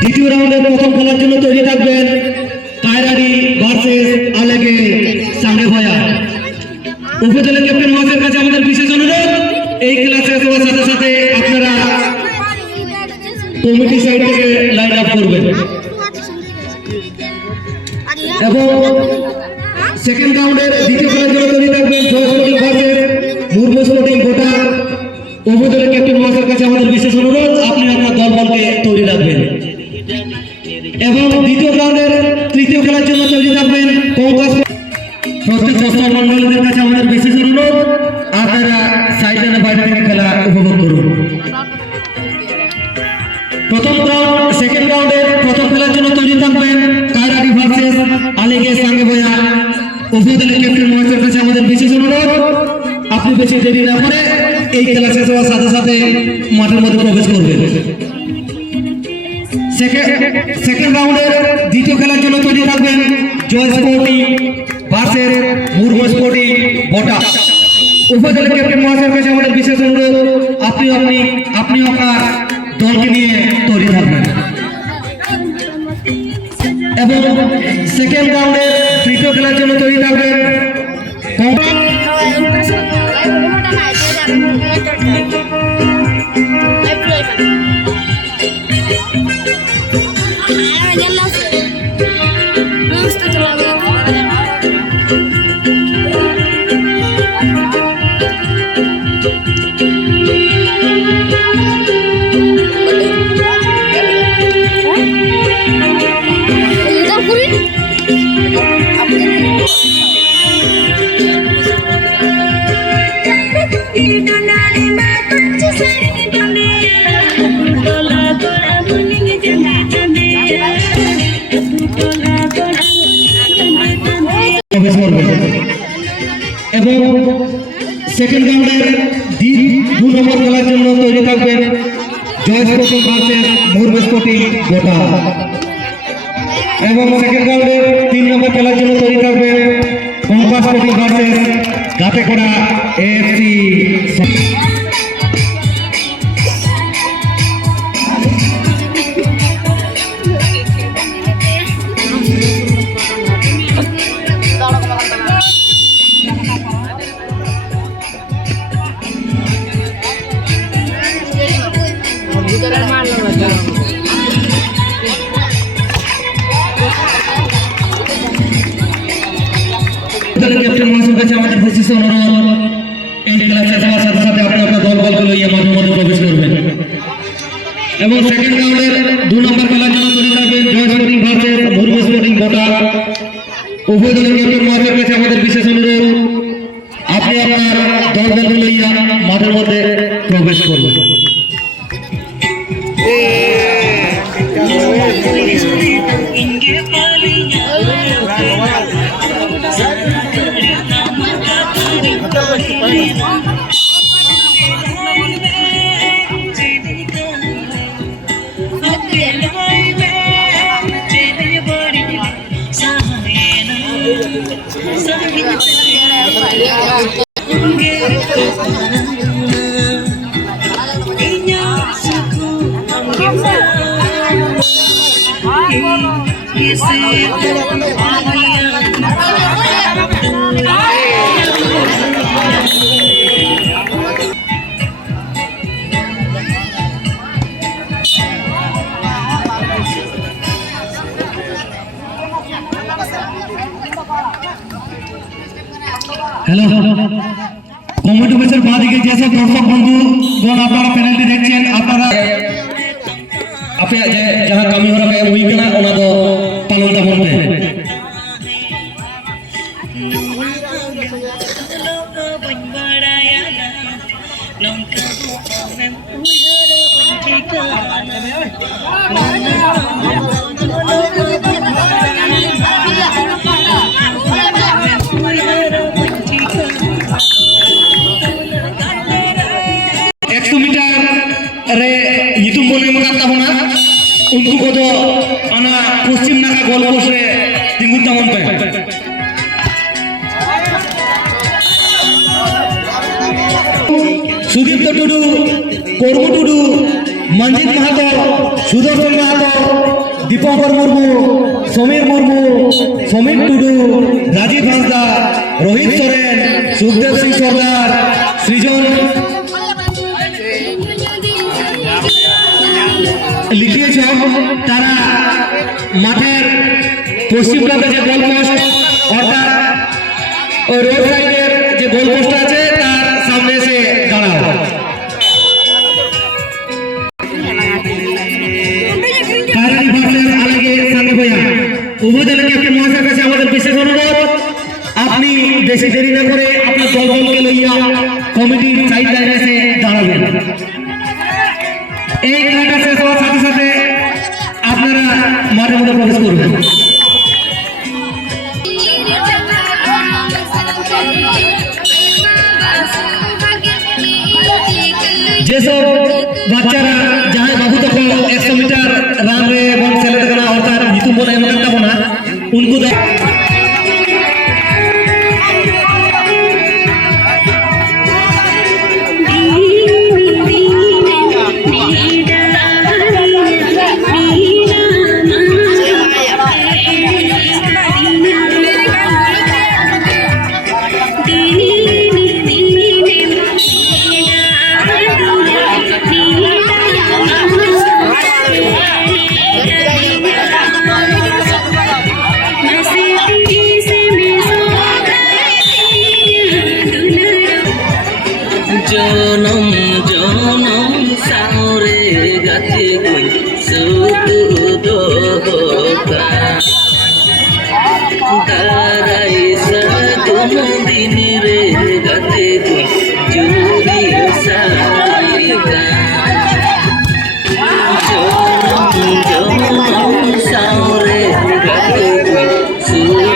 দ্বিতীয় রাউন্ডের প্রথম খেলার জন্য তৈরি থাকবেন কায়রারি ভার্সেস আলেগে সাঙ্গে ভয়া। উপজেলা ক্যাপ্টেন মহাশয়ের কাছে আমাদের বিশেষ অনুরোধ, এই খেলা শেষ হওয়ার সাথে সাথে আপনারা কমিটি সাইড থেকে লাইন আপ করবেন। এবং সেকেন্ড রাউন্ডের দ্বিতীয় খেলার জন্য তৈরি থাকবেন জয় স্পোর্টিং ভার্সেস মুরমু স্পোর্টিং গোটা। উপজেলা ক্যাপ্টেন মহাশয়ের কাছে আমাদের বিশেষ অনুরোধ, আপনি আপনার দলবলকে তৈরি রাখবেন। এবং দ্বিতীয় রাউন্ডের তৃতীয় খেলার জন্য তৈরি থাকবেন কৌকাস। প্রত্যেক দর্শক মন্ডলীদের কাছে আমাদের বিশেষ অনুরোধ, আপনারা সাইডের বাইরে থেকে খেলা উপভোগ করুন। সেকেন্ড রাউন্ডের প্রথম খেলার জন্য তৈরি থাকবেন কায়রারি ভার্সেস আলেগে সাঙ্গে ভয়া। উপজেলা ক্যাপ্টেন মহাশয়ের কাছে আমাদের বিশেষ অনুরোধ, আপনি বেশি দেরি না করে এই খেলা শেষ হওয়ার সাথে সাথে মাঠের মধ্যে প্রবেশ করবেন। সেকেন্ড রাউন্ডের দ্বিতীয় খেলার জন্য তৈরি থাকবেন জয় স্পোর্টিং ভার্সেস মুরমু স্পোর্টিং গোটা। উপজেলা ক্যাপ্টেন মহাশয়ের কাছে আমাদের বিশেষ অনুরোধ, আপনি আপনার দলকে নিয়ে তৈরি থাকবেন। এবং সেকেন্ড রাউন্ডের তৃতীয় খেলার জন্য তৈরি থাকবেন এবং সেকেন্ড রাউন্ডের 2 নম্বর খেলার জন্য তৈরি থাকবেন জয় স্পোর্টিং ভার্সেস মুরমু স্পোর্টিং গোটা। এবং সেকেন্ড রাউন্ডের 3 নম্বর খেলার জন্য তৈরি থাকবেন কৌকাস স্পোর্টিং ভার্সেস গাতেকোড়া এএফসি। ক্যাপ্টেন মহাশয়ের কাছে আমাদের বিশেষ অনুরোধ, এই খেলা শেষ হওয়ার সাথে সাথে আপনি আপনার দলবলকে লইয়া মাঠের মধ্যে প্রবেশ করবেন। এবং সেকেন্ড রাউন্ডের 2 নম্বর খেলার জন্য তৈরি থাকবেন জয় স্পোর্টিং ভার্সেস মুরমু স্পোর্টিং গোটা। উপজেলা ক্যাপ্টেন মহাশয়ের কাছে আমাদের বিশেষ অনুরোধ, আপনি আপনার দলবলকে লইয়া মাঠের মধ্যে প্রবেশ করবেন। हेलो कमेटी बॉक्सের বাঁদিকে যেসব দর্শক বন্ধুগণ আপনারা পেনাল্টি দেখছেন, আপনারা আপনি যারা কামি हो रहा है वही करना ओना दो पालन ता बोलते हैं। उनको को तो आना पश्चिम नाका गोल पोस्ट रे तिंगुर तामन पे सुदीप्त टुडू, कर्म टुडू, मंजित महातो, सुदर्शन महातो দীপঙ্কর মুর্মু, সমীর মুর্মু, সমীর টুডু, রাজীব হাঁসদা, রোহিত সোরেন, সুখদেব সিং সর্দার, সৃজন লিখিয়েছ। তারা মাঠের পশ্চিম প্রান্তে যে গোল পোস্ট অর্থাৎ রোড সাইডের যে গোল পোস্ট আছে তার সামনে এসে দাঁড়াও। উভয় দলের ক্যাপ্টেন মহাশয়ের কাছে আমাদের বিশেষ অনুরোধ, আপনি বেশি দেরি না করে আপনার দলকে লইয়া কমিটির সাইড লাইনে এসে দাঁড়াবেন। এই খেলাটা শেষ হওয়ার সাথে সাথে আপনারা মাঠের মধ্যে প্রবেশ করবেন। যেসব বাচ্চারা যাহাই বাবু তখন 100 মিটার রান রে এবং ছেলেটা করা অর্থাৎ জিতু বনা এমন একটা বনা উनको जनम जनम सारे गति सुख दाराई सगुन दिन रे गति जुरी सारिका जनम जनम सारे गति सुख